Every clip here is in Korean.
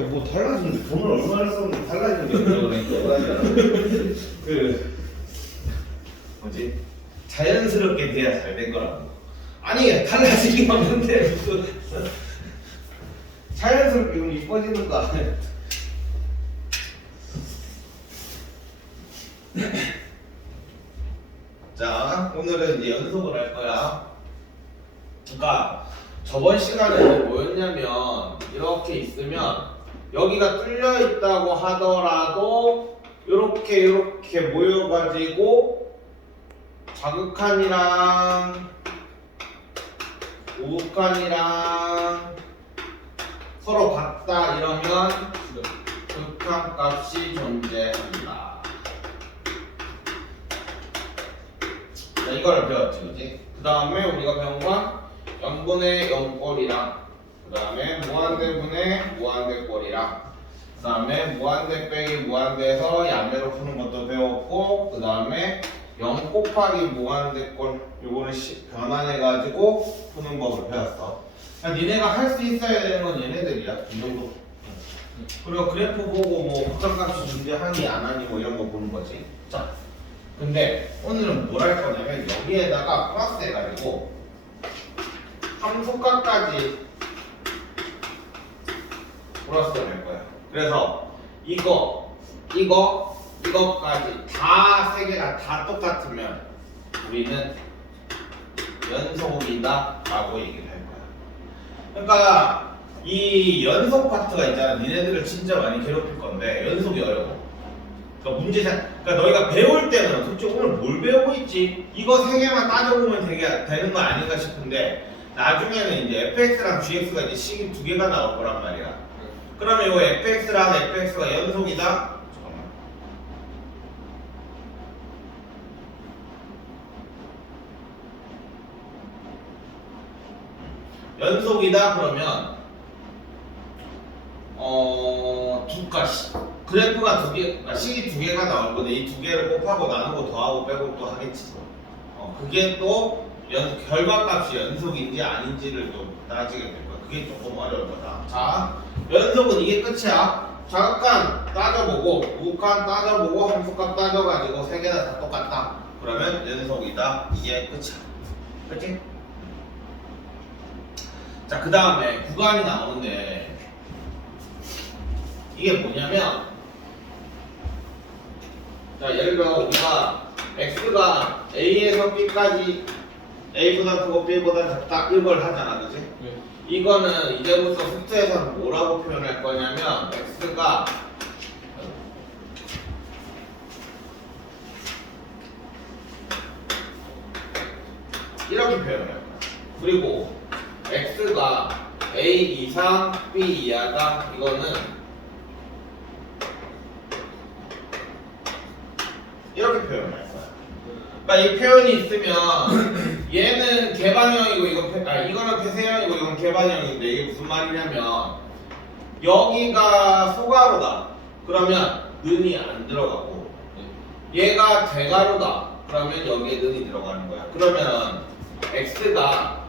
뭐 달라지는데 돈을 얼마나 썼는데 달라지는 게 없다고 그러니까 그 뭐지 자연스럽게 돼야 잘 된 거라고. 아니 달라지긴 없는데 무슨 자연스럽게 좀 이뻐지는 거 아니야? 자 오늘은 이제 연속을 할 거야. 그러니까 저번 시간에 뭐였냐면 이렇게 있으면 여기가 뚫려 있다고 하더라도 이렇게 모여가지고 자극한이랑 우극한이랑 서로 같다 이러면 극한값이 존재한다. 자, 이걸 배웠지, 그지? 그 다음에 우리가 배운 건 0분의 0꼴이랑 그 다음에 무한대분의 무한대꼴이랑 그 다음에 무한대 빼기 무한대에서 야매로 푸는 것도 배웠고 그 다음에 0 곱하기 무한대꼴 요거를 변환해가지고 푸는 법을 배웠어. 그러니까 니네가 할 수 있어야 되는 건 얘네들이야. 이 정도. 그리고 그래프 보고 뭐 극한값이 존재하니 안 하니 뭐 이런 거 보는 거지. 자, 근데 오늘은 뭘 할 거냐면 여기에다가 플러스 해가지고 함수값까지 플러스를 할 거야. 그래서 이거까지 다 세 개가 다 똑같으면 우리는 연속이다 라고 얘기를 할 거야. 그러니까 이 연속 파트가 있잖아. 니네들을 진짜 많이 괴롭힐 건데 연속이 어려워. 그러니까 너희가 배울 때는 솔직히 오늘 뭘 배우고 있지? 이거 세 개만 따져보면 되는 거 아닌가 싶은데 나중에는 이제 fx랑 gx가 이제 식이 두 개가 나올 거란 말이야. 그러면 이거 fx랑 fx가 연속이다? 잠깐만. 연속이다 그러면 그래프가 두 개, 그러니까 식이 두 개가 나올 건데 이 두 개를 곱하고 나누고 더하고 빼고 또 하겠지. 그게 또 결과값이 연속인지 아닌지를 또 따지게 될 거야. 그게 조금 어려울 거다. 자, 연속은 이게 끝이야. 자극한 따져보고, 우극한 따져보고, 함수값 따져가지고 세 개나 다 똑같다. 그러면 연속이다. 이게 끝이야. 그치? 자, 그 다음에 구간이 나오는데 이게 뭐냐면 자, 예를 들어 우리가 x가 a에서 b까지 a보다 크고 b보다 작다 이걸 하잖아, 그치? 이거는 이제부터 숙제에서는 뭐라고 표현할 거냐면 x가 이렇게 표현할 거야. 그리고 x가 a 이상 b 이하다 이거는 이렇게 표현할 거야. 그러니까 이 표현이 있으면 얘는 개방형이고 이거는 폐쇄형이고 이건 개방형인데 이게 무슨 말이냐면 여기가 소가로다. 그러면 는이 안 들어가고 얘가 대가로다. 그러면 여기에 는이 들어가는 거야. 그러면 x가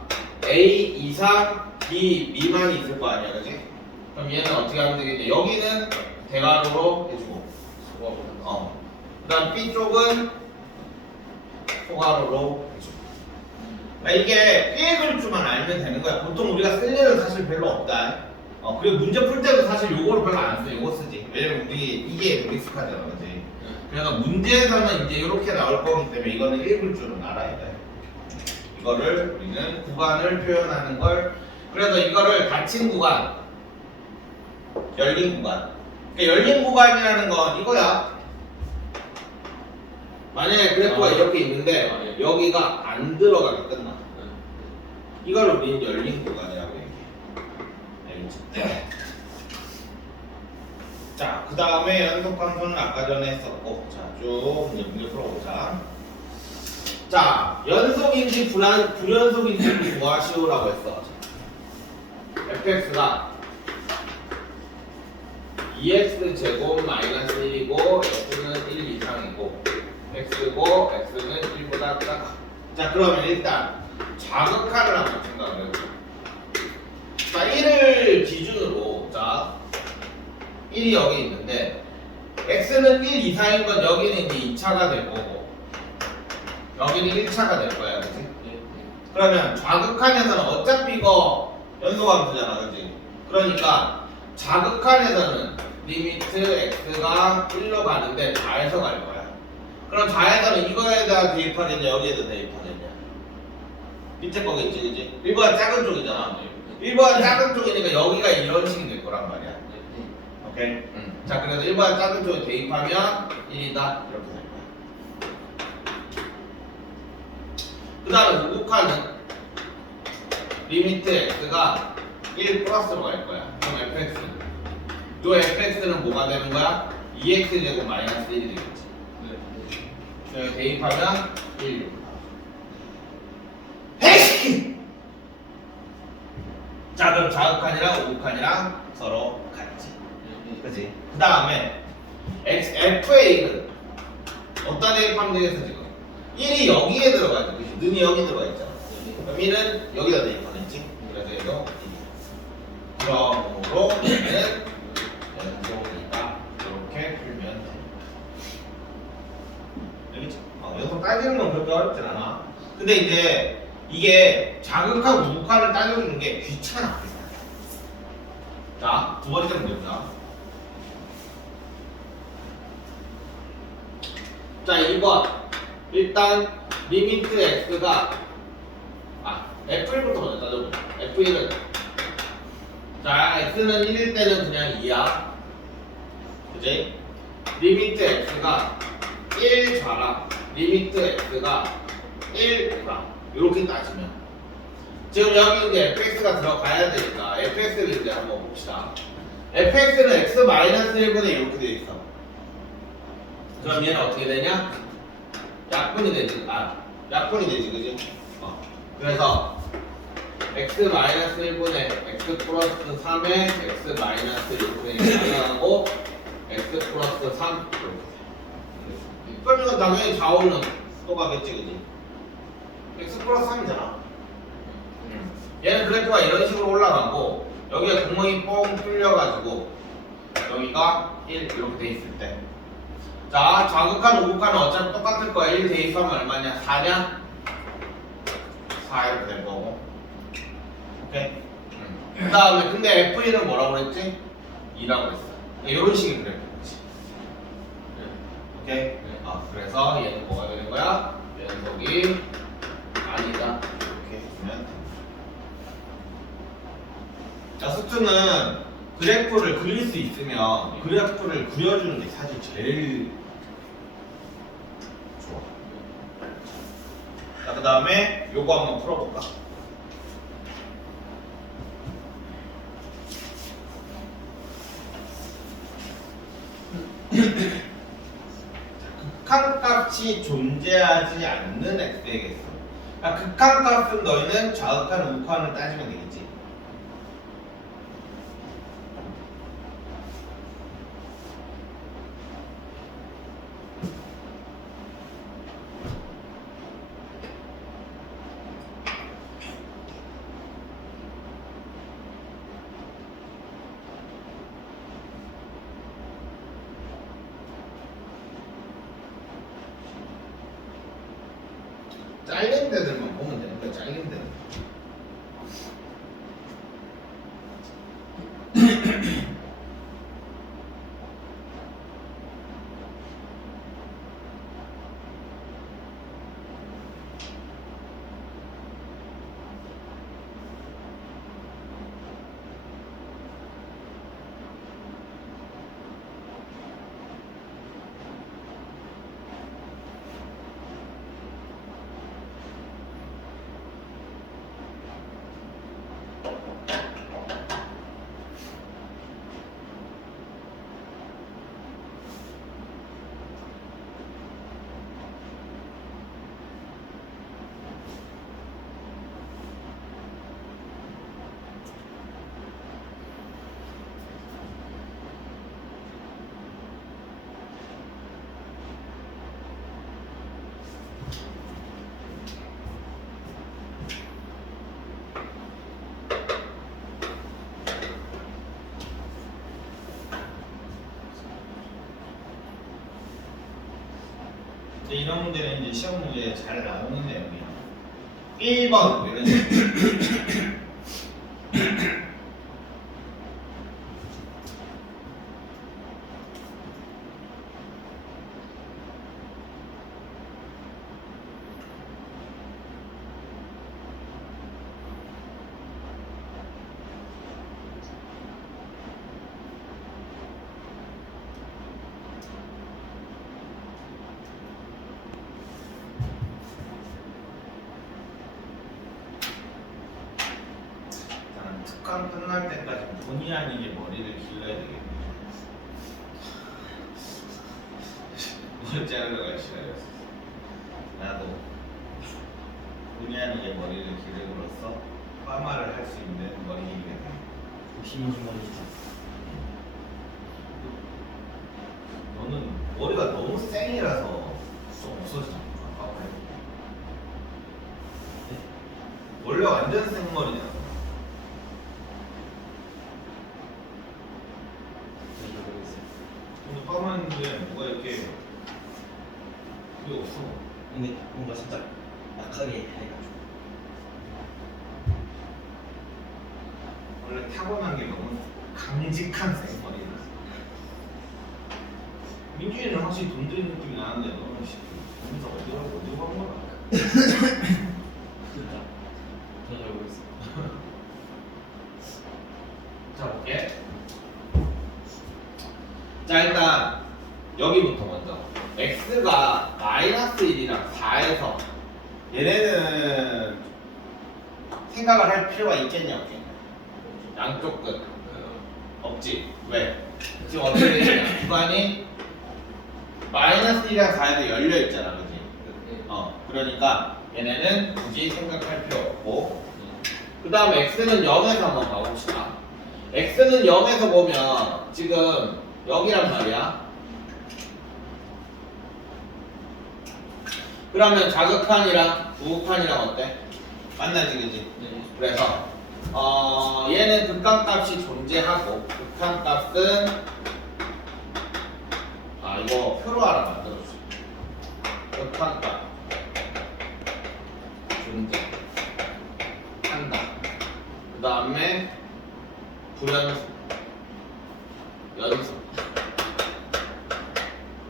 a 이상 b 미만이 있을 거 아니야, 그지? 그럼 얘는 어떻게 하면 되겠냐? 여기는 대가로로 해주고 그 다음 B쪽은 소가로로 해주고. 이게 B의 그림줄만 알면 되는 거야. 보통 우리가 쓸 일은 사실 별로 없다. 그리고 문제 풀 때도 사실 요거를 별로 안 써. 요거 쓰지. 왜냐면 이게 익숙하잖아, 그지? 그래서 문제에서는 이제 이렇게 나올 거기 때문에 이거는 읽을 줄은 알아야 돼. 이거를 우리는 구간을 표현하는 걸. 그래서 이거를 닫힌 구간, 열린 구간. 그러니까 열린 구간이라는 건 이거야. 만약에 그래프가 이렇게 있는데 여기가 안 들어가게 끝나. 이걸 우리는 열린 구간이라고 얘기해. 알겠지? 자, 그 다음에 연속함수는 아까 전에 했었고, 자, 쭉 문제 풀어보자. 자, 연속인지 불연속인지 구하시오라고 했어. fx가 2x 제곱 마이너스 1이고 x는 1 이상이고 x고 x는 1보다 작아. 자, 그러면 일단 자극하를 한번 생각을 해보자. 자, 1을 기준으로 자 1이 여기 있는데 x는 1 이상인 건 여기는 이제 2차가 될 거고 여기는 1차가 될 거야, 그치? 그러면 좌극한에서는 어차피 이거 연소함수잖아, 그치? 그러니까 좌극한에서는 리미트 x가 1로 가는데 좌에서 갈 거야. 그럼 좌에서는 이거에다 대입하느냐 여기에다 대입하느냐 밑에 거겠지, 그치? 1보다 작은 쪽이잖아. 1보다 작은 쪽이니까 여기가 이런 식이 될 거란 말이야. 오케이? 자, 그래서 1보다 작은 쪽에 대입하면 1이다 이렇게 될 거야. 그 다음에 우극한은 리미트 x가 1 플러스로 갈 거야. 그럼 fx 요 fx는 뭐가 되는 거야? 2x 제곱 마이너스 1이 되겠지. 여기 대입하면 1. 헤이! 자, 그럼 좌극한이랑 우극한이랑 서로 같지. 그치? 그 다음에 FA는 어디다 대입하면 되겠어, 지금? 1이 여기에 들어가 있지. 그치? 는이 여기 들어가 있잖아. 그럼 1은 여기다 대입하겠지. 그래서 이거 1. 그러므로 얘는 연속이다. 이렇게 풀면 돼. 알겠지? 연속 따지는 건 그렇게 어렵진 않아. 근데 이제 이게 자극하고 우극한을 따져주는 게 귀찮아. 자, 두 번째 문제 보자. 자, 2번. 일단 리미트 x가 f1부터 먼저 따져보자. f1은 자, x는 1일 때는 그냥 2야. 그치? 리미트 x가 1 좌랑 리미트 x가 1 우랑 이렇게 따지면 지금 여기 이제 fx가 들어가야 되니까 fx를 이제 한번 봅시다. fx는 x-1분의 이렇게 돼 있어. 그럼 얘는 어떻게 되냐? 약분이 되지. 약분이 되지, 그지? 그래서 x-1분의 x 플러스 3에 x-1분의 1하고 x 플러스 3 이렇게. 그럼 이건 당연히 좌우는 또 가겠지, 그지? x 플러스 3이잖아. 얘는 그래프가 이런 식으로 올라가고 여기가 구멍이 뻥 뚫려가지고 여기가 1 이렇게 돼 있을 때. 자, 좌극한 우극한은 어차피 똑같을 거야. 1 대입하면 얼마냐? 4냐? 4 이렇게 될 거고. 오케이? 그 다음에 근데 F1은 뭐라고 그랬지? 2라고 그랬어. 이런 식의 그래프지. 오케이? 그래서 얘는 뭐가 되는 거야? 연속이 아니다. 이렇게 보면 됩니다. 자, 수트는 그래프를 그릴 수 있으면 그래프를 그려주는 게 사실 제일 좋아. 자, 그 다음에 요거 한번 풀어볼까? 극한값이 존재하지 않는 x에게서 그러니까 극한값은 너희는 좌극한 우극한을 따지면 되겠지. 잘린 데들만 보면 되는 거야. 잘린 데들. 근데 이런 문제는 이제 시험 문제에 잘 나오는 내용이야. 1번 이런 식으로. 특강 끝날 때까지 본의 아니게 머리를 길러야 되겠네. 머리 자르러갈 시간이었어. 나도 본의 아니게 머리를 기르므로써 파마를 할 수 있는 머리 길이가 돼. 힘이 머리지. 너는 머리가 너무 생이라서 좀 없어지잖아. 파마해. 원래 완전 생머리잖아. 근데 파마했는데 뭐가 이렇게 그게 없어. 근데 뭔가 살짝 약하게 해가지고. 원래 타고난 게 너무 강직한 생머리라서. 민준이는 확실히 돈 들인 느낌이 나는데 너는 돈에서 어디로 간 거야? 진짜. 잘 모르겠어. 자 볼게. 자 일단 여기부터 먼저 x가 -1이랑 4에서 얘네는 생각을 할 필요가 있겠냐 없겠냐. 양쪽 끝 없지. 왜? 지금 어떻게 되냐 구간이 -1이랑 4에서 열려있잖아 그치? 그러니까 얘네는 굳이 생각할 필요 없고 그 다음에 x는 0에서 한번 봐봅시다. x는 0에서 보면 지금 여기란 말이야. 그러면 자극판이랑 부극판이랑 어때? 만나지 그지? 네. 그래서 얘는 극한값이 존재하고 극한값은 이거 표로 하나 만들어주세요. 극한값 존재한다. 그 다음에 불연속 연속.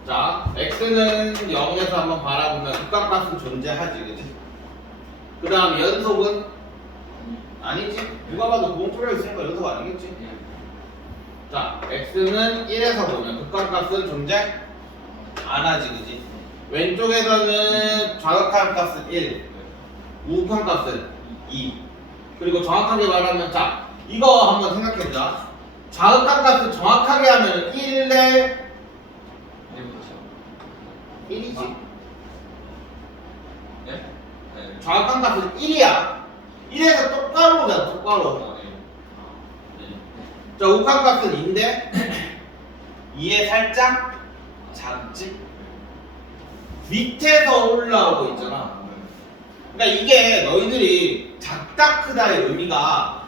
자, x는 0에서 한번 바라보면 극한값은 존재하지, 그치? 그 다음 연속은? 아니지. 누가 봐도 구멍 뚫려 있으니까 연속 아니겠지? 자, x는 1에서 보면 극한값은 존재? 안 하지, 그치? 왼쪽에서는 좌극한 값은 1, 우극한 값은 2. 그리고 정확하게 말하면, 자, 이거 한번 생각해보자. 좌극한 값을 정확하게 하면 1대 1이지. 네? 네. 좌극한 값은 1이야. 1에서 똑바로 오잖아, 똑바로. 자, 우극한 값은 2인데 2에 살짝 작지? 밑에서 올라오고 있잖아. 그러니까 이게 너희들이 작다 크다의 의미가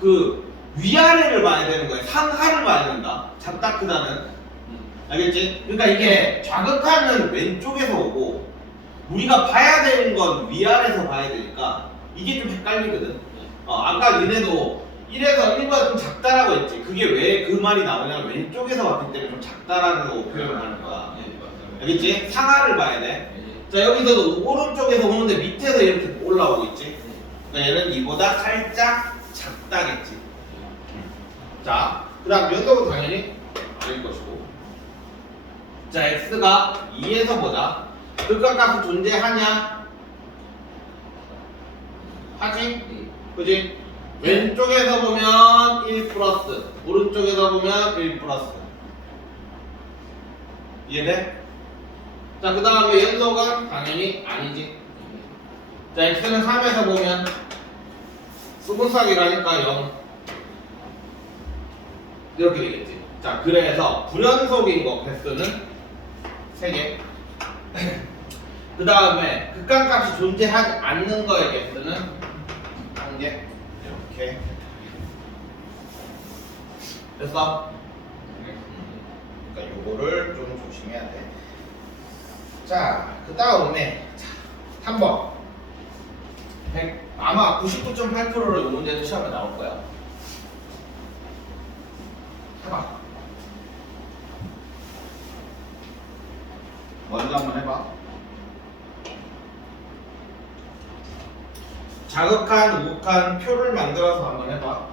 그 위아래를 봐야 되는 거야. 상하를 봐야 된다. 작다 크다는. 알겠지? 그러니까 이게 좌극하는 왼쪽에서 오고 우리가 봐야 되는 건 위아래에서 봐야 되니까 이게 좀 헷갈리거든. 아까 니네도 1에서 1보다 좀 작다라고 했지. 그게 왜 그 말이 나오냐면 왼쪽에서 봤기 때문에 좀 작다라는 표현을 하는 거야. 알겠지? 상하를 봐야 돼. 자, 여기서도 오른쪽에서 오는데 밑에서 이렇게 올라오고 있지. 그러니까 얘는 이보다 살짝 작다겠지. 자, 그 다음 연속은 당연히 아닐 것이고. 자, x가 2에서 보자. 극한값은 존재하냐? 하지? 그지? 왼쪽에서 보면 1 플러스, 오른쪽에서 보면 1 플러스. 이해돼? 자, 그 다음에 연속은 당연히 아니지. 자, x는 3에서 보면 수분수학이라니까 0 이렇게 되겠지. 자, 그래서 불연속인 거 개수는 3개. 그 다음에 극한값이 존재하지 않는 거의 개수는 1개. 이렇게 됐어? 그러니까 요거를 좀 조심해야 돼. 자, 그 다음에 3번. 아마 99.8%로 이 문제는 시험에 나올 거야. 해봐. 먼저 한번 해봐. 자극한, 우극한 표를 만들어서 한번 해봐.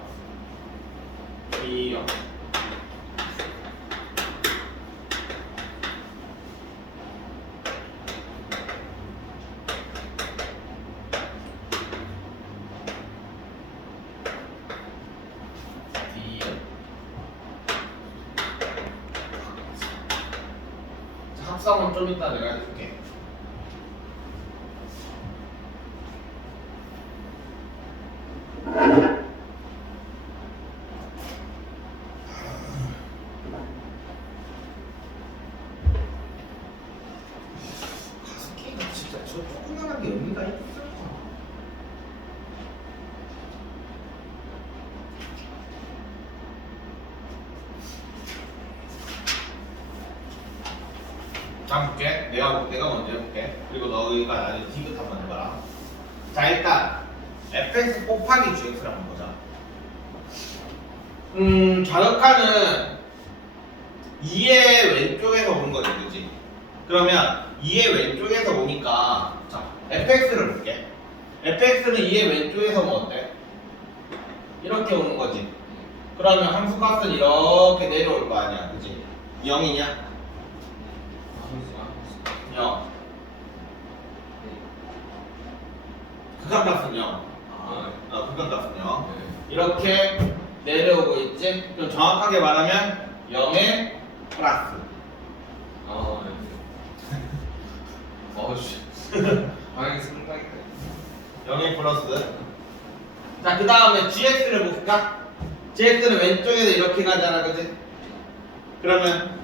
B형. 합성은 좀 이따 내가 해줄게. 가습기가 진짜 저 조그만한 게 의미가 있을까? 자, 볼게. 내가 먼저 해볼게. 그리고 너희가 나중에 디귿 한번 해봐라. 자, 일단 fx 곱하기 gx를 한번 보자. 자극하는 2의 왼쪽에서 오는 거지, 그지? 그러면 2의 왼쪽에서 오니까 자, fx를 볼게. fx는 2의 왼쪽에서 오면 어때? 이렇게 오는 거지. 그러면 함수값은 이렇게 내려올 거 아니야, 그지? 0이냐? 0. 극한값은 0. 극한값은 0. 이렇게 내려오고 있지? 좀 정확하게 말하면 0의 플러스. 어우씨. 방향이 상당히 0의 플러스. 자, 그 다음에 gx를 볼까? gx는 왼쪽에서 이렇게 가잖아, 그지? 그러면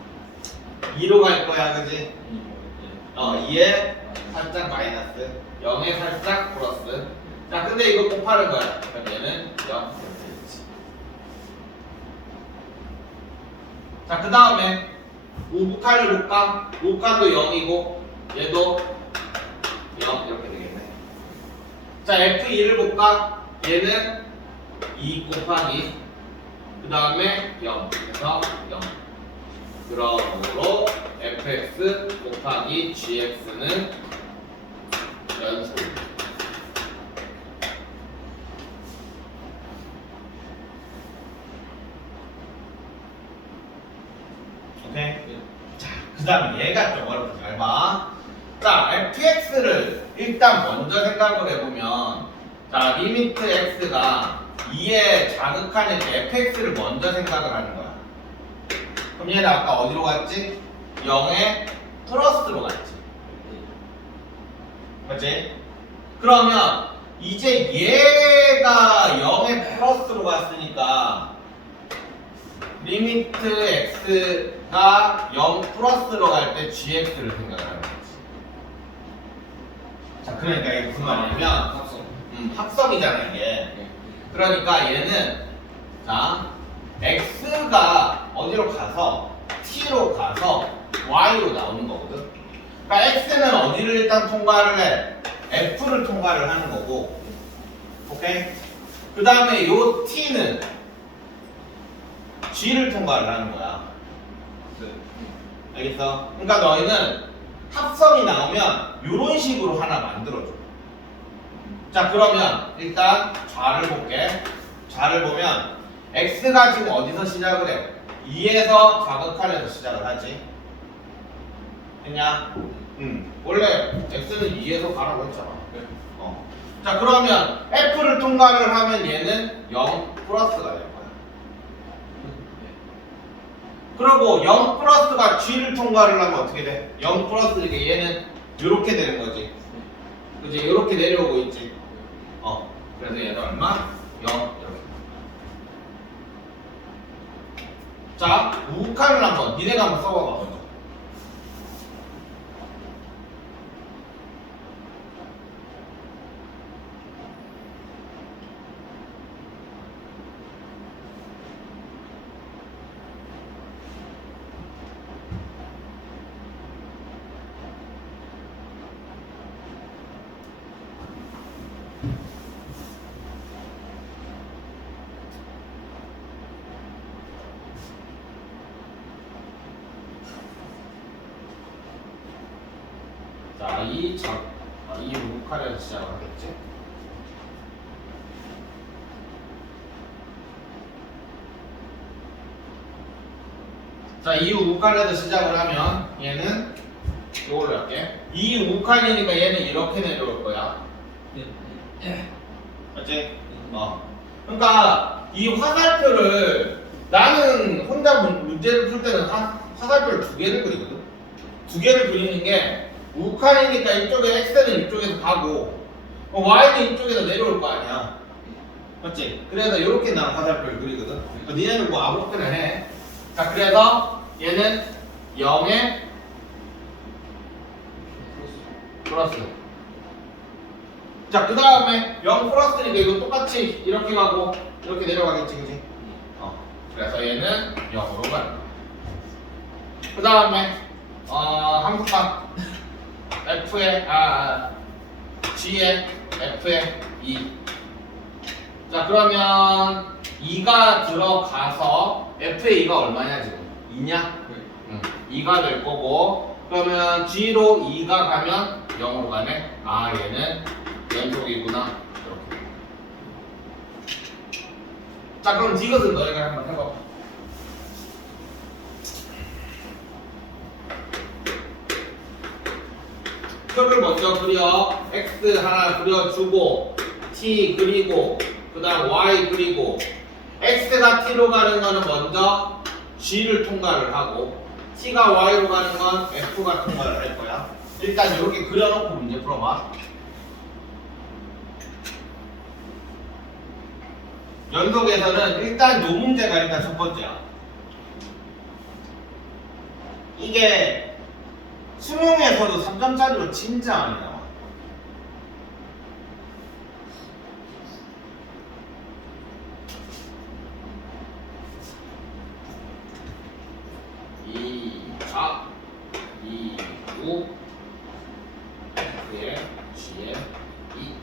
2로 갈 거야, 그지? 2에 살짝 마이너스, 0에 살짝 플러스. 자, 근데 이거 곱하는 거야. 그럼 얘는 0 이렇게 되지. 자, 그 다음에 우극한을 볼까? 우극한도 0이고 얘도 0 이렇게 되겠네. 자, F2를 볼까? 얘는 2 곱하기 그 다음에 0 그래서 0. 그러므로 fx 곱하기 gx는 연속. 오케이? 자, 그 다음에 얘가 좀 어렵고 잘 봐. 자, fx를 일단 먼저 생각을 해보면 자, 리미트 x가 2에 자극하는 fx를 먼저 생각을 하는 거야. 그럼 얘는 아까 어디로 갔지? 0에 플러스로 갔지. 맞지? 그러면 이제 얘가 0에 플러스로 갔으니까 리미트 x가 0 플러스로 갈 때 gx를 생각하는 거지. 자, 그러니까 이게 무슨 말이냐면 합성이잖아 이게. 그러니까 얘는 자 x가 어디로 가서 t로 가서 y로 나오는 거거든. 그러니까 x는 어디를 일단 통과를 해? f를 통과를 하는 거고, 오케이? 그 다음에 요 t는 g를 통과를 하는 거야. 알겠어? 그러니까 너희는 합성이 나오면 이런 식으로 하나 만들어줘. 자, 그러면 일단 좌를 볼게. 좌를 보면 x가 지금 어디서 시작을 해? 2에서 자극하면서 시작을 하지. 됐냐? 원래 x는 2에서 가라고 했잖아. 자, 그러면 f를 통과를 하면 얘는 0 플러스가 될 거야. 그리고 0 플러스가 g를 통과를 하면 어떻게 돼? 0 플러스 이게 얘는 이렇게 되는 거지. 그치? 이렇게 내려오고 있지. 그래서 얘는 얼마? 0 이렇게. 자, 우극한을 한번 니네가 한번 써봐봐 먼저. 자, 이 루카레에서 시작을 하겠지. 자, 이 우칼에서 시작을 하면 얘는 이걸로 할게. 이 우칼이니까 얘는 이렇게 내려올 거야. 맞지? 그러니까 이 화살표를 나는 혼자 문제를 풀 때는 화살표를 두 개를 그리거든. 두 개를 그리는 게 우칼이니까 이쪽에 x는 이쪽에서 가고 y는 이쪽에서 내려올 거 아니야. 맞지? 그래서 이렇게 난 화살표를 그리거든. 니네는 뭐 아무렇게나 해. 자, 그래서 얘는 0에 플러스. 자, 그 다음에 0 플러스니까 이거 똑같이 이렇게 가고 이렇게 내려가겠지, 그지? 그래서 얘는 0으로 가는 거야. 그 다음에 함수값 f에 g에 f에 2. 자, 그러면 2가 들어가서 f의 2가 얼마냐 지금? 2냐? 응. 2가 될 거고, 그러면 g로 2가 가면 0으로 가네. 얘는 연속이구나. 이렇게. 자, 그럼 이것은 너희가 한번 해봐. 표를 먼저 그려. x 하나 그려주고, t 그리고, 그 다음 y 그리고, x가 t로 가는 거는 먼저 g를 통과를 하고, t가 y로 가는 건 f가 통과를 할 거야. 일단 이렇게 그려놓고 문제 풀어봐. 연속에서는 일단 요 문제가 일단 첫 번째야. 이게 수능에서도 3점짜리로 진짜 많이 나와. 이 자, 이 우, 예, 지에, 이.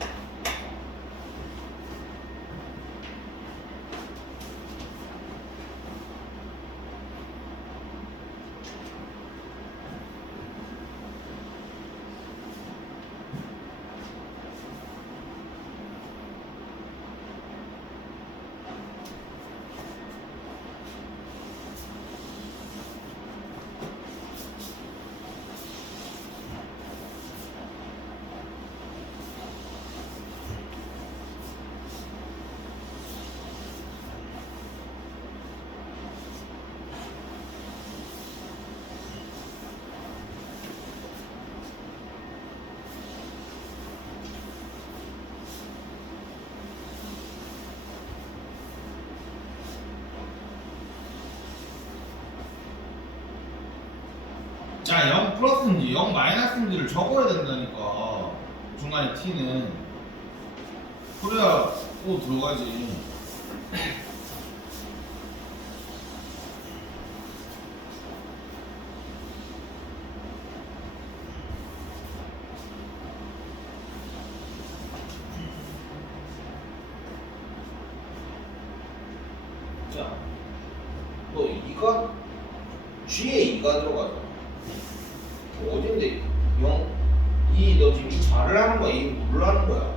자, 0 플러스인지 0 마이너스인지를 적어야 된다니까. 중간에 t는 그래야 또 들어가지. 자, 너 2가 G에 2가 들어가죠. 어딘데 0, 2, 너 지금 이 잘을 하는 거야? 이 물을 하는 거야?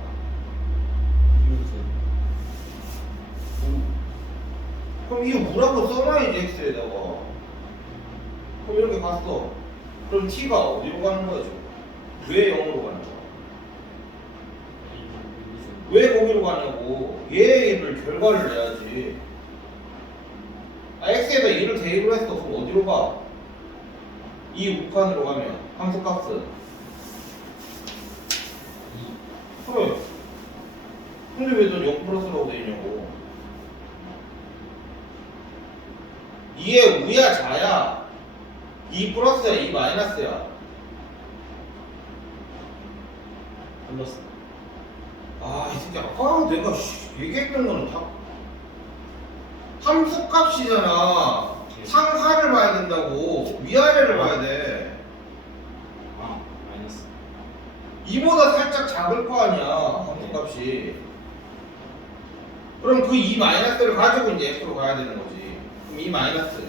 그럼 이 물하고 써놔야지 x에다가. 그럼 이렇게 갔어. 그럼 t가 어디로 가는 거야 지금? 왜 0으로 가는 거야? 왜 거기로 가냐고. 얘를 결과를 내야지. x에다 2를 대입을 했어. 그럼 어디로 가? 이 우칸으로 가면 함수값은 그래. 근데 왜 넌 0 플러스라고 돼 있냐고. 2의 우야 자야. 2 플러스야 2 마이너스야. 플러스. 이 새끼 아까 내가 얘기했던 거는 다 함수값이잖아. 상하를 봐야 된다고. 위아래를 봐야 돼. 마이너스. 2보다 살짝 작을 거 아니야, 함수값이. 그럼 그 2 마이너스를 가지고 이제 F로 가야 되는 거지. 그럼 2 마이너스.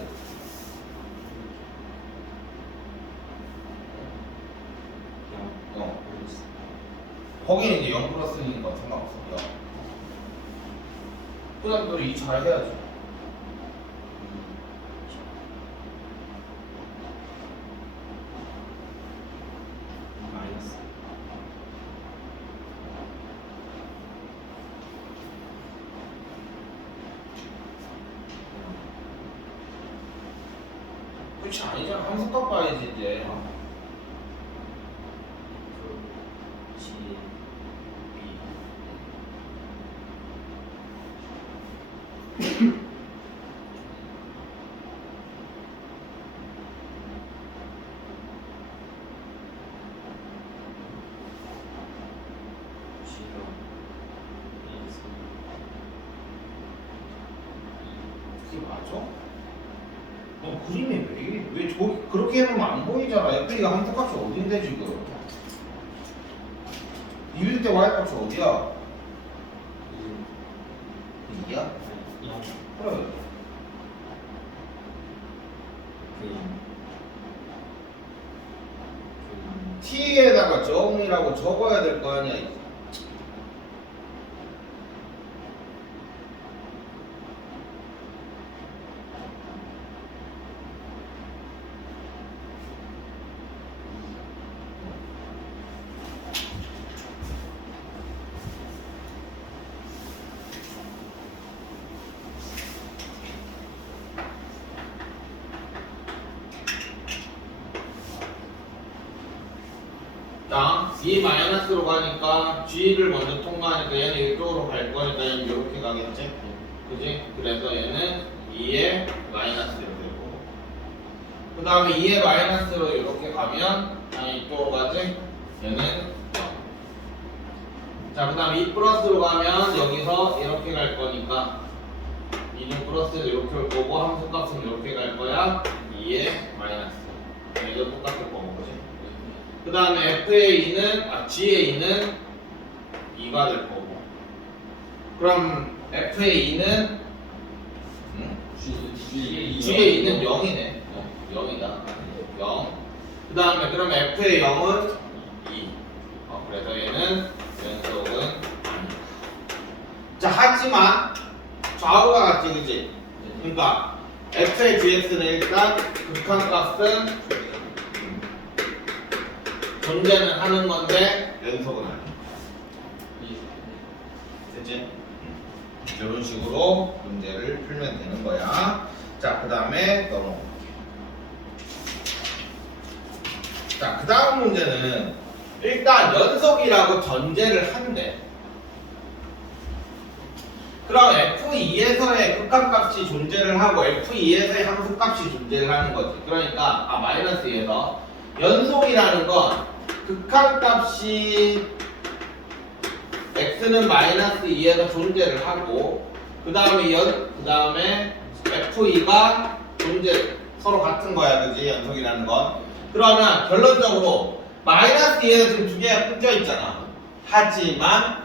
거기는 이제 0 플러스니까 상관없어. 0. 그다음 또 이 잘 해야지. 마이너스. 그렇지 아니잖아. 함수값 봐야지 이제. G B G가 그게 맞아? 그림이 왜 저기 그렇게 해놓으면 안 보이잖아. FA가 함수값이 어딘데 지금? 1일 때 Y값이 어디야? 2야? 0 그래. T에다가 정이라고 적어야 될 거 아니야. 자, E 마이너스로 가니까 G를 먼저 통과하니까 얘는 이쪽으로 갈 거니까 얘는 이렇게 가겠지? 그지? 그래서 얘는 2의 마이너스 이렇게 되고 그 다음에 2의 마이너스로 이렇게 가면 아니 이쪽으로 가지? 얘는 0. 자, 그 다음에 2 플러스로 가면 여기서 이렇게 갈 거니까 2는 플러스를 이렇게 올 거고 함수값은 이렇게 갈 거야 2의 마이너스 얘도 똑같을 거고 그지? 그 다음에 F의 2는 G의 2는 2가 될 거고 그럼 F의 2는 G의 2는 0이네 0이다 0 그 다음에 그럼 F의 0은 2 그래서 얘는 연속은 아니다. 자 하지만 좌우가 같지 그치? 그러니까 F의 GX는 일단 극한값은 존재는 하는 건데 연속은 아니야. 됐지? 이런 식으로 문제를 풀면 되는 거야. 자, 그 다음에 넘어가. 자, 그 다음 문제는 일단 연속이라고 전제를 한대. 그럼 F2에서의 극한값이 존재를 하고 F2에서의 함수값이 존재를 하는 거지. 그러니까 마이너스 2에서 연속이라는 건 극한값이 x는 마이너스 2에서 존재를 하고 그 다음에 f2가 존재 서로 같은 거야 그지 연속이라는 건 그러면 결론적으로 마이너스 2에서 지금 두 개가 끊겨 있잖아 하지만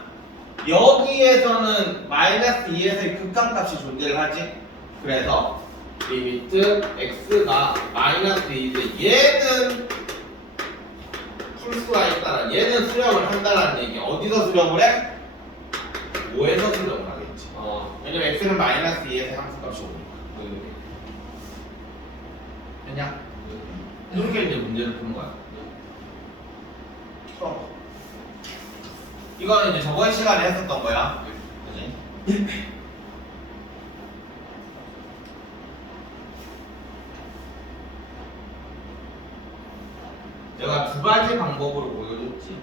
여기에서는 마이너스 2에서의 극한값이 존재를 하지 그래서 리미트 x가 마이너스 2인데 얘는 풀수가 있다는 얘는 수렴을 한다는 얘기 어디서 수렴을 해? 5에서 수렴을 하겠지 왜냐면 x는 마이너스 2에서 함수값이 오니까 됐냐? 이렇게 이제 문제를 푸는 거야 풀어 이거는 이제 저번 시간에 했었던 거야 그지? 내가 두 가지 방법으로 보여줬지.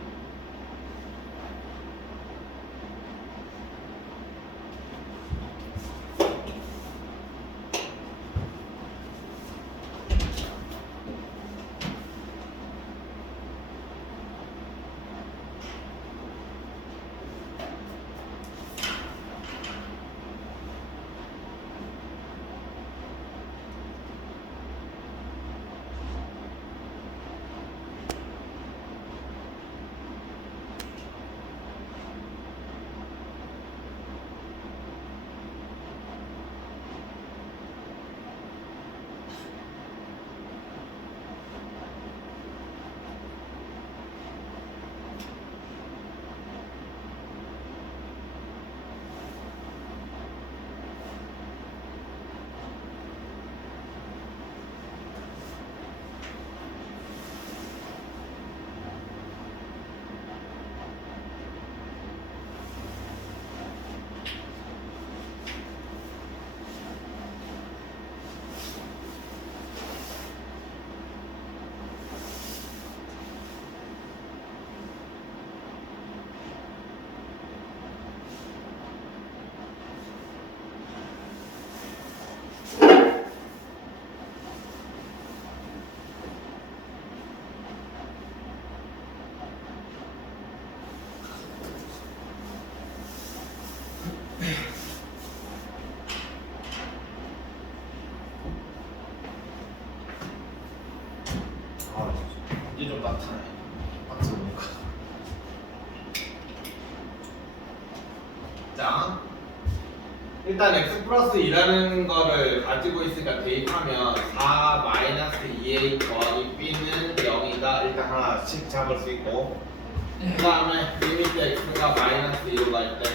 나타나요. 박스 보니까. 자, 일단 x 플러스 2라는 거를 가지고 있으니까 대입하면 4 마이너스 2a 더하기 b는 0이다. 일단 하나씩 잡을 수 있고, 그 다음에 리미트 x가 마이너스 2로 갈 때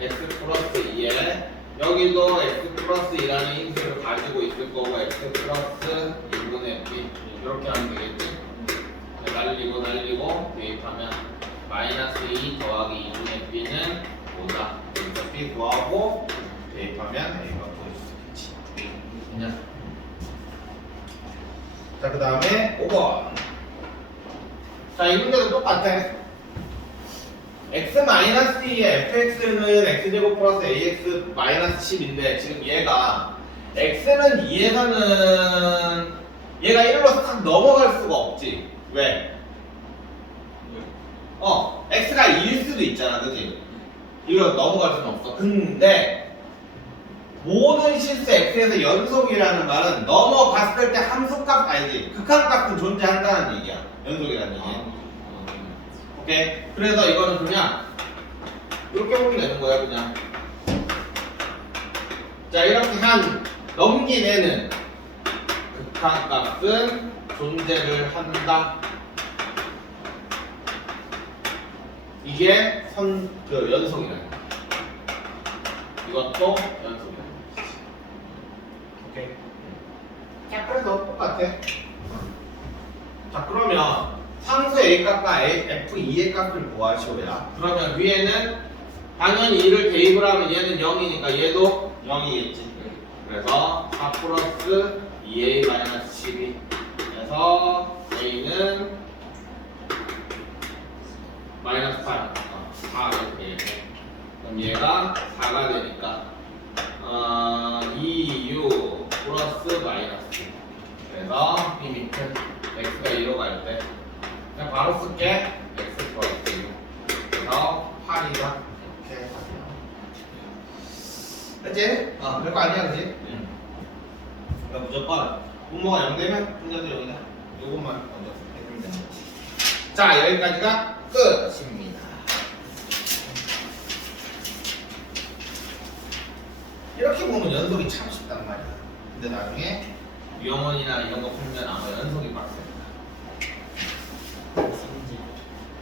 x 플러스 2에 여기도 x 플러스 2라는 인수를 가지고 있을 거고 x 플러스 2분의 b 이렇게 하면 되겠지? 날리고 대입하면 마이너스 2 더하기 2분의 b는 5다. 여기서 b 구하고 대입하면 a가 보일 수 있겠지. 그냥. 자, 그 다음에 5번. 자, 이 문제도 똑같아. x-2의 fx는 x제곱 플러스 ax 마이너스 10인데 지금 얘가 x는 2에서는 얘가 1로 싹 넘어갈 수가 없지. 왜? x가 2일 수도 있잖아, 그치? 1로 넘어갈 수는 없어. 근데 모든 실수 x에서 연속이라는 말은 넘어갔을 때 함수값 아니지, 극한값은 존재한다는 얘기야. 연속이라는 얘기야. 오케이? 그래서 이거는 그냥 이렇게 보면 되는 거야, 그냥. 자, 이렇게 한 넘긴 애는 극한값은 존재를 한다. 이게 연속이라는 거야. 이것도 연속이라는 거지. 오케이? 자, 그래서 똑같아. 자, 그러면 상수 A 값과 F2의 값을 구하시오야. 그러면 위에는 당연히 2를 대입을 하면 얘는 0이니까 얘도 0이겠지. 그래서 4 플러스 2A 마이너스 12. 그래서 A는 마이너스 8. 4 이렇게 되겠네. 그럼 얘가 4가 되니까 2U 플러스 마이너스. 그래서 B 밑은 X가 2로 갈 때 그냥 바로 쓸게. x 플러스 6. 그래서 8이다. 이렇게 하세요. 됐지? 별거 아니야, 그치? 그러니까 무조건 분모가 0되면 분자도 0이다. 요것만 먼저 해주면 되는 거지. 자, 여기까지가 끝입니다. 이렇게 보면 연속이 참 쉽단 말이야. 근데 나중에 유형원이나 이런 거 풀면 아마 연속이 빡세.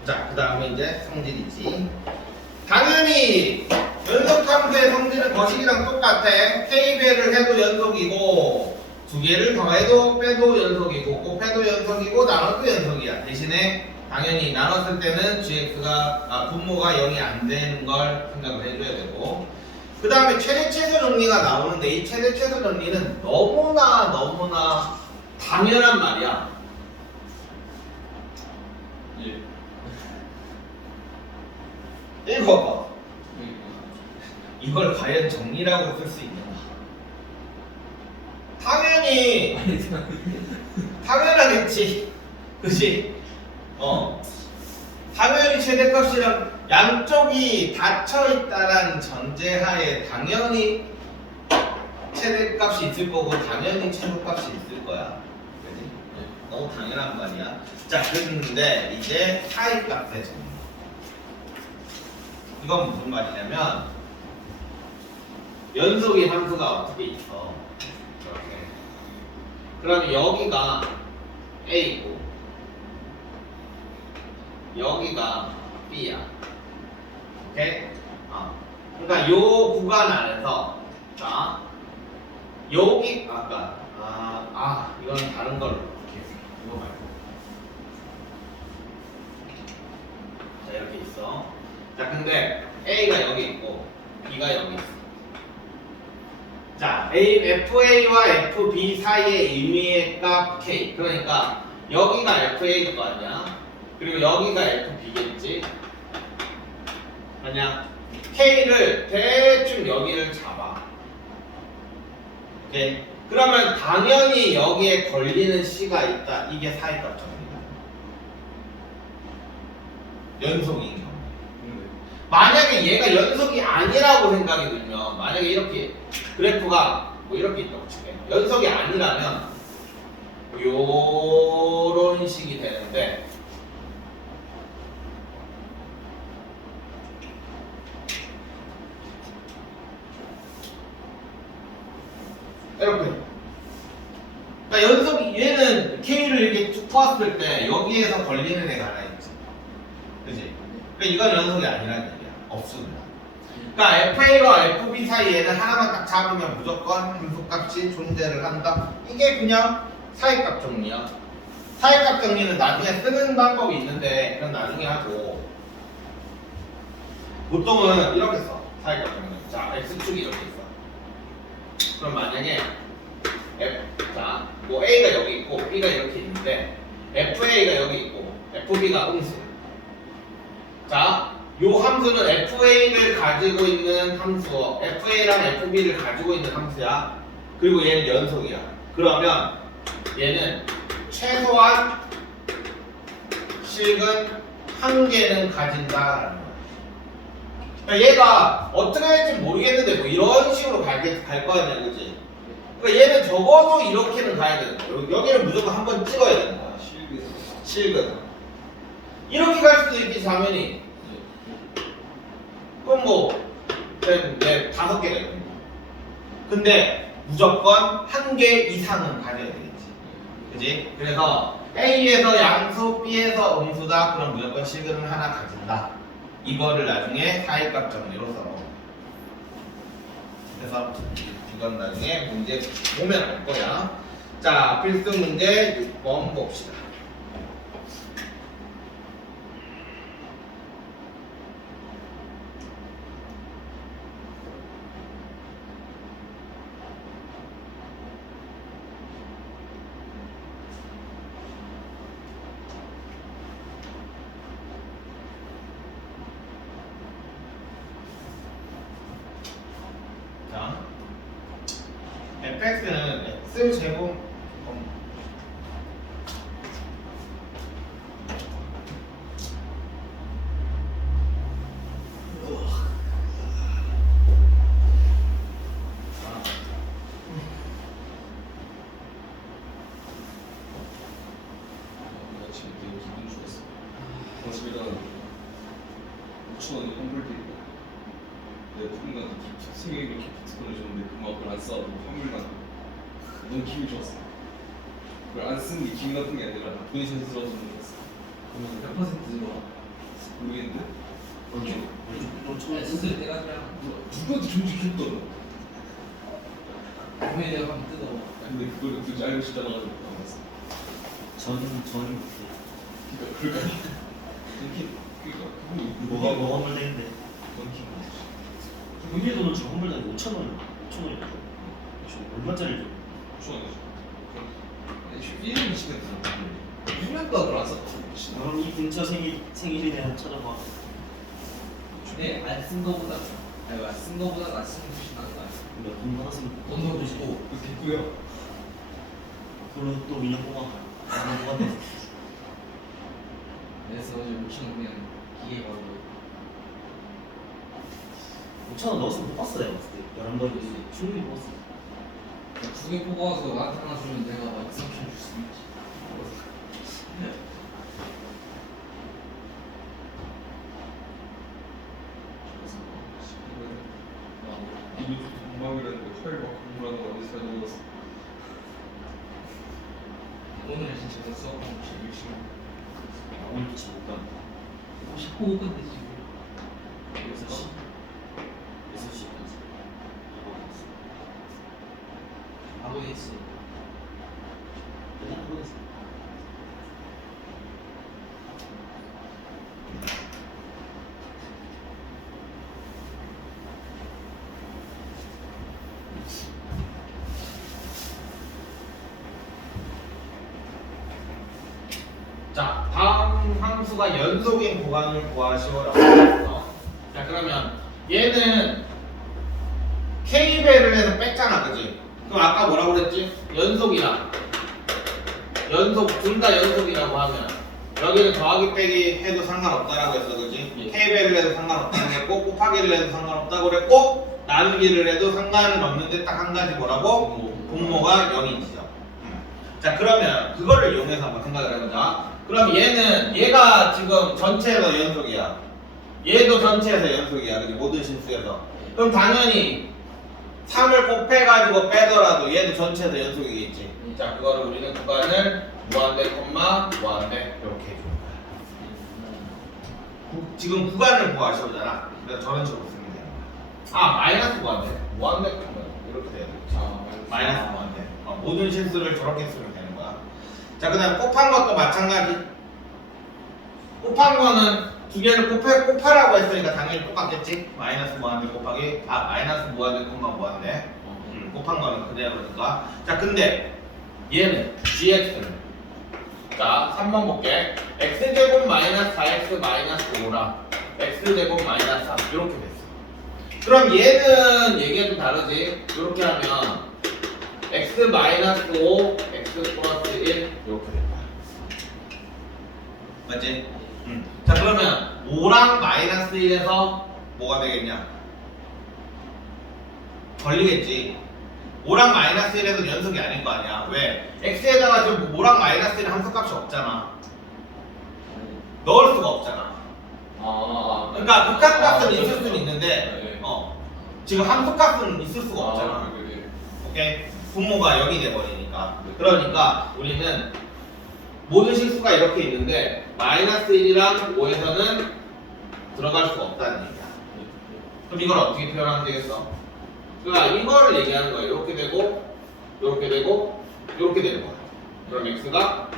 자, 그 다음에 이제 성질이지. 당연히 연속함수의 성질은 거식이랑 똑같아. K배를 해도 연속이고, 두 개를 더해도 빼도 연속이고, 곱해도 연속이고, 나눠도 연속이야. 대신에 당연히 나눴을 때는 gx가 분모가 0이 안 되는 걸 생각을 해줘야 되고, 그 다음에 최대 최소 정리가 나오는데 이 최대 최소 정리는 너무나 당연한 말이야. 읽어봐. 이걸 과연 정리라고 쓸 수 있는가? 당연히 당연하겠지. 그치? 당연히 최대값이랑 양쪽이 닫혀있다는 전제하에 당연히 최대값이 있을 거고 당연히 최소값이 있을 거야. 그치? 너무 당연한 말이야. 자, 그런데 이제 사이값의 정리. 이건 무슨 말이냐면 연속의 함수가 어떻게 있어? 이렇게. 그러면 여기가 A고 여기가 B야. 오케이? 그러니까 요 구간 안에서 자 여기 이건 다른 걸로 이거 말고 자 이렇게 있어. 자, 근데 A가 여기 있고 B가 여기 있어. 자, FA와 FB 사이의 의미의 값 K. 그러니까 여기가 FA일 거 아니야? 그리고 여기가 FB겠지? 아니야? K를 대충 여기를 잡아. 오케이? 그러면 당연히 여기에 걸리는 C가 있다. 이게 사이값 정리다. 연속인 경우. 만약에 얘가 연속이 아니라고 생각이 들면, 만약에 이렇게 그래프가 뭐 이렇게 있다고 칠게. 연속이 아니라면 요런 식이 되는데 이렇게. 그러니까 연속이 얘는 K를 이렇게 쭉 퍼왔을 때 여기에서 걸리는 애가 하나 있지. 그지? 그러니까 이건 연속이 아니라는 얘기야. 없습니다. 그러니까 FA와 FB 사이에는 하나만 딱 잡으면 무조건 함수값이 존재를 한다. 이게 그냥 사익값 정리야. 사익값 정리는 나중에 쓰는 방법이 있는데 그건 나중에 하고 보통은 이렇게 써. 사익값 정리. 자, X축이 이렇게 있어. 그럼 만약에 자, 뭐 A가 여기 있고 B가 이렇게 있는데 FA가 여기 있고 FB가 음수. 자, 요 함수는 FA를 가지고 있는 함수어, FA랑 FB를 가지고 있는 함수야. 그리고 얘는 연속이야. 그러면 얘는 최소한 식은 한 개는 가진다라는 거야. 그러니까 얘가 어떻게 될지 모르겠는데 뭐 이런 식으로 갈 거야, 그지? 그러니까 얘는 적어도 이렇게는 가야 되는 거야. 여기는 무조건 한 번 찍어야 되는 거야. 실근. 이렇게 갈 수도 있지, 당연히. 그럼 뭐, 네, 5개가 있는 거야. 근데 무조건 한 개 이상은 가져야 되겠지. 그지? 그래서 A에서 양수, B에서 음수다. 그럼 무조건 실근을 하나 가진다. 이거를 나중에 사익값 정리로 써. 그래서 이건 나중에 문제 보면 알 거야. 자, 필수 문제 6번 봅시다. 자, fx는 x 제곱 나 지금 되게 기분 좋았어. 집에다 5,000원이 환불돼 있고 내가 누군가한테 기프트 생일로 기프트 보내줬는데 그 마음을 안 써도 환불만 너무 기분이 좋았어. 그걸 안 쓰는 게 기분 나쁜 게 아니라 돈이 잘 들어서 그런 거였어. 그러면 100%가 모르겠는데 너 처음에 쓰을 때가 그냥 누구한테 존중했던 왜 내가 한번 뜯어. 근데 그거를 굳이 알고 싶지 않아가지고 안 했어. 저는 그러니까 그럴까 이렇게 그러니까 그분이 뭐가 환불되는데? 그건 기분 은희 돈은 저 환불된 5,000원, 5,000원이죠. 얼마짜리죠? 5,000원이지. 1년 시간 들어. 1년 동안 안 썼거든. 그럼 이 근처 생일이네 한번 찾아봐. 근데 안 쓴 거보다 안 쓴 거보다 안 쓰는 것이 나은 거 아니야? 근데 돈 받았으면 돈도 주고 그 됐고요. 그걸로 또 민영 뽑아. 민영 뽑았네. 그래서 이제 5천 그냥 기계 바로 5,000원 넣었으면 못 봤어 내가 봤을 때. 11번이지. 충분히 못 봤어. 두 개 뽑아서 나한테 하나 주면 내가 막 익스큐션 줄수 있지. 이미 동방이라는 거 화요일 막 공부하는 거 어디서 잘 넣었어. 오늘 진짜 수업하고 진짜 열심히 오늘 도대체 못 가. 19호 끝내 지금 6시? 6시까지. 하고 있어. 맨날 하고 있어. 자, 다음 함수가 연속인 구간을 구하시오라고 했어. 자, 그러면 얘는 K배를 해서 뺐잖아, 그지? 그럼 아까 뭐라고 그랬지? 연속이라. 연속, 둘 다 연속이라고 하면 여기는 더하기 빼기 해도 상관없다라고 했어, 그지? K배를 해도 상관없다고 했고, 곱하기를 해도 상관없다고 그랬고, 나누기를 해도 상관은 없는데 딱 한 가지 뭐라고? 분모가 0이지요. 자 그러면 그거를 이용해서 한번 생각을 해보자. 그럼 얘가 지금 전체에서 연속이야. 얘도 전체에서 연속이야. 그지? 모든 실수에서. 그럼 당연히 3을 곱해가지고 빼더라도 얘도 전체에서 연속이겠지. 자 그거를 우리는 구간을 무한대, 무한대 이렇게 해주는 거야. 지금 구간을 구하시오잖아. 그래서 저런 식으로 쓰면 되는 거야. 아 마이너스 무한대, 무한대 이렇게 돼야 되겠지. 마이너스 무한대. 모든 실수를 저렇게 쓰면 되는 거야. 자 그다음 곱한 것도 마찬가지. 곱한 거는 두 개를 곱하라고 했으니까 당연히 똑같겠지. 마이너스 무한대 곱하기 마이너스 무한대 무한대. 곱한 거는 그대로니까. 자 근데 얘는 gx는 자 3번 볼게. x제곱 마이너스 4x 마이너스 5랑 x제곱 마이너스 3 이렇게 됐어. 그럼 얘는 얘기가 좀 다르지. 이렇게 하면 x 마이너스 5 x 플러스 1 이렇게 된다. 맞지? 자 그러면 5랑 마이너스 1에서 뭐가 되겠냐? 걸리겠지. 5랑 마이너스 1에서 연속이 아닐 거 아니야. 왜? x에다가 지금 5랑 마이너스 1 함수값이 없잖아. 넣을 수가 없잖아. 그러니까 극한값은 있을 수는 있는데 지금 함수값은 있을 수가 없잖아. 오케이? 분모가 0이 돼버리니까. 그러니까 우리는 모든 실수가 이렇게 있는데 마이너스 1이랑 5에서는 들어갈 수가 없다는 얘기야. 그럼 이걸 어떻게 표현하면 되겠어? 그러니까 이거를 얘기하는 거야. 이렇게 되고 이렇게 되고 이렇게 되는 거야. 그럼 x가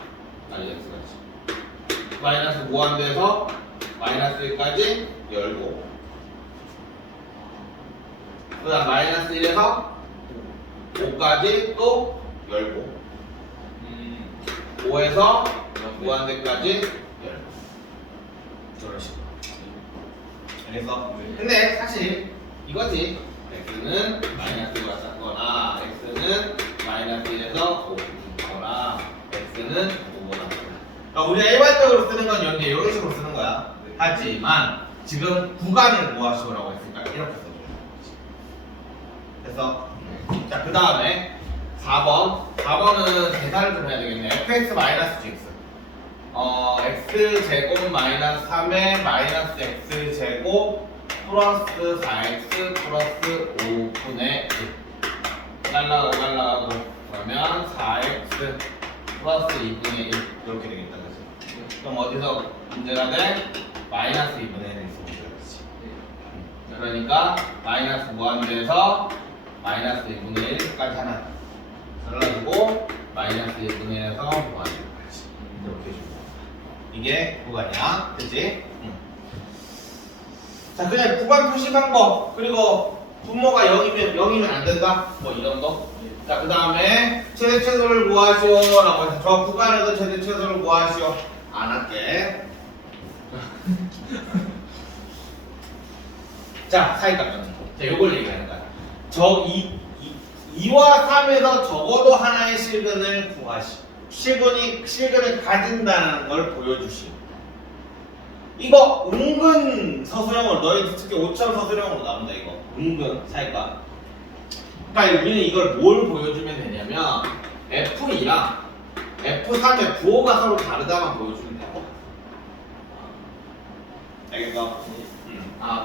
마이너스 무한대에서 마이너스 1까지 열고 그 다음 마이너스 1에서 5까지 또 열고 5에서 무한대까지 열고 이런 식으로. 알겠어? 근데 사실 이거지. x는 마이너스 1과 같거나 x는 마이너스 1에서 5거나 x는 5보다 같거나. 그러니까 우리가 일반적으로 쓰는 건 여기 이런 식으로 쓰는 거야. 하지만 지금 구간을 모아시오라고 했으니까 이렇게 써줘야 됐어? 자, 그 다음에 4번. 4번은 계산을 좀 해야 되겠네. fx 마이너스 gx. x제곱 마이너스 3의 마이너스 x제곱 플러스 4x 플러스 5분의 1. 날라가고 그러면 4x 플러스 2분의 1 이렇게 되겠다. 그치? 그럼 어디서 문제가 돼? 마이너스 2분의 1에서 문제가 되지. 그러니까 마이너스 무한대에서 마이너스 2분의 1까지 하나 잘라주고 마이너스 2분의 1에서 무한대까지 이렇게 해주고 이게 구간이야. 그치? 자 그냥 구간 표시 방법 그리고 분모가 0이면 안 된다. 뭐 이 정도. 자 그 다음에 최대 최소를 구하시오 라고 해서 저 구간에서 최대 최소를 구하시오. 안 할게. 자 사이값. 자 요걸 얘기하는 거야. 2와 3에서 적어도 하나의 실근을 구하시오. 실근을 가진다는 걸 보여주시오. 이거 은근 서술형으로 너희들 특히 5천 서술형으로 나온다. 이거 은근 사이값. 그러니까 우리는 이걸 뭘 보여주면 되냐면 F2랑 F3의 부호가 서로 다르다만 보여주면 돼. 알겠어?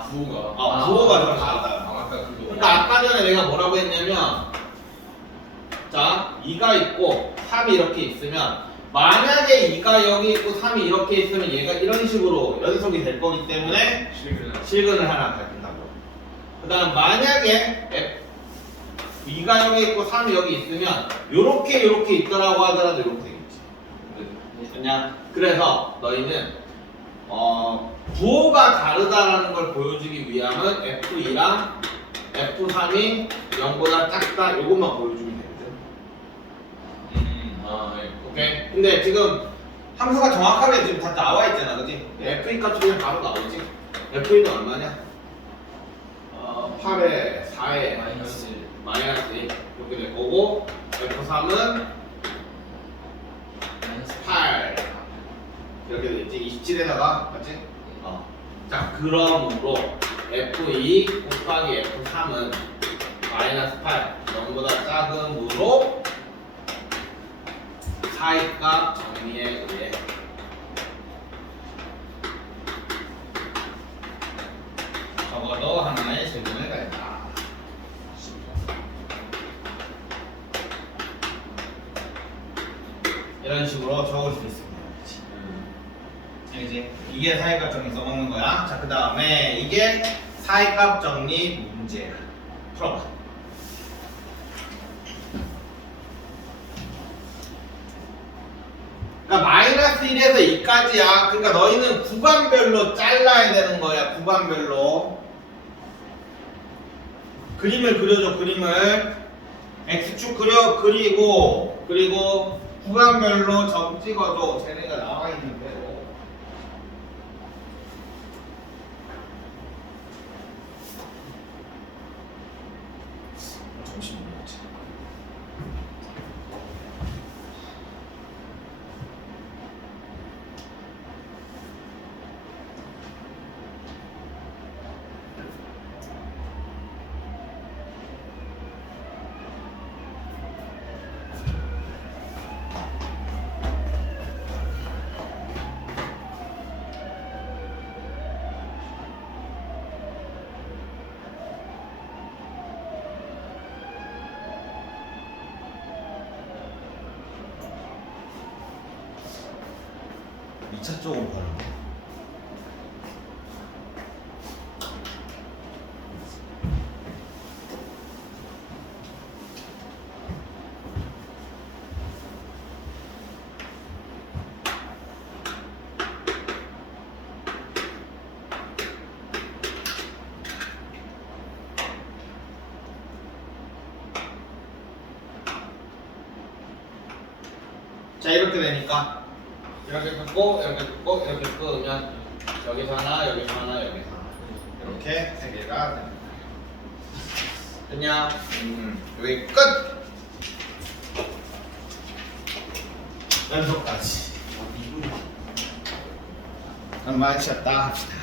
부호가 부호가 좀 다르다. 아까 그거 그러니까 아까 전에 내가 뭐라고 했냐면 자 2가 있고 3이 이렇게 있으면 만약에 2가 여기 있고 3이 이렇게 있으면 얘가 이런 식으로 연속이 될 거기 때문에 실근을 하나 가진다고. 그 다음 만약에 2가 여기 있고 3이 여기 있으면 요렇게 있더라고 하더라도 이렇게 되겠지. 그냥 그래서 너희는 부호가 다르다라는 걸 보여주기 위함은 F2랑 F3이 0보다 작다 요것만 보여주면 되거든. 오케이. 근데 지금 함수가 정확하게 지금 다 나와 있잖아, 그렇지? F2 값이 그냥 바로 나오지. F2는 얼마냐? 8에 4에 마이너스 1 이렇게 될 거고 F3은 8 이렇게 되겠지. 27에다가 맞지? 자 그러므로 F2 곱하기 F3은 마이너스 8 0보다 작으므로 사이값 정리에 의해 적어도 하나의 질문을 낸다. 이런 식으로 적을 수 있습니다. 알지? 이게 사이값 정리 써먹는 거야. 자, 그 다음에 이게 사이값 정리 문제야. 풀어봐. 그러니까 마이너스 1에서 2까지야. 그러니까 너희는 구간별로 잘라야 되는 거야. 구간별로. 그림을 그려줘. 그림을. X축 그리고 구간별로 점 찍어줘. 쟤네가 나와 있는 대로. 정신 못 먹지. 이 차 쪽으로 가는 거. 자, 이렇게 되니까 이렇게 긋고 이렇게 긋고 이렇게 끄면 여기서 하나 여기서 하나 여기서 하나 이렇게 세 개가 됩니다. 됐냐? 여기 끝! 연속까지. 그럼 많이 치웠다 합시다.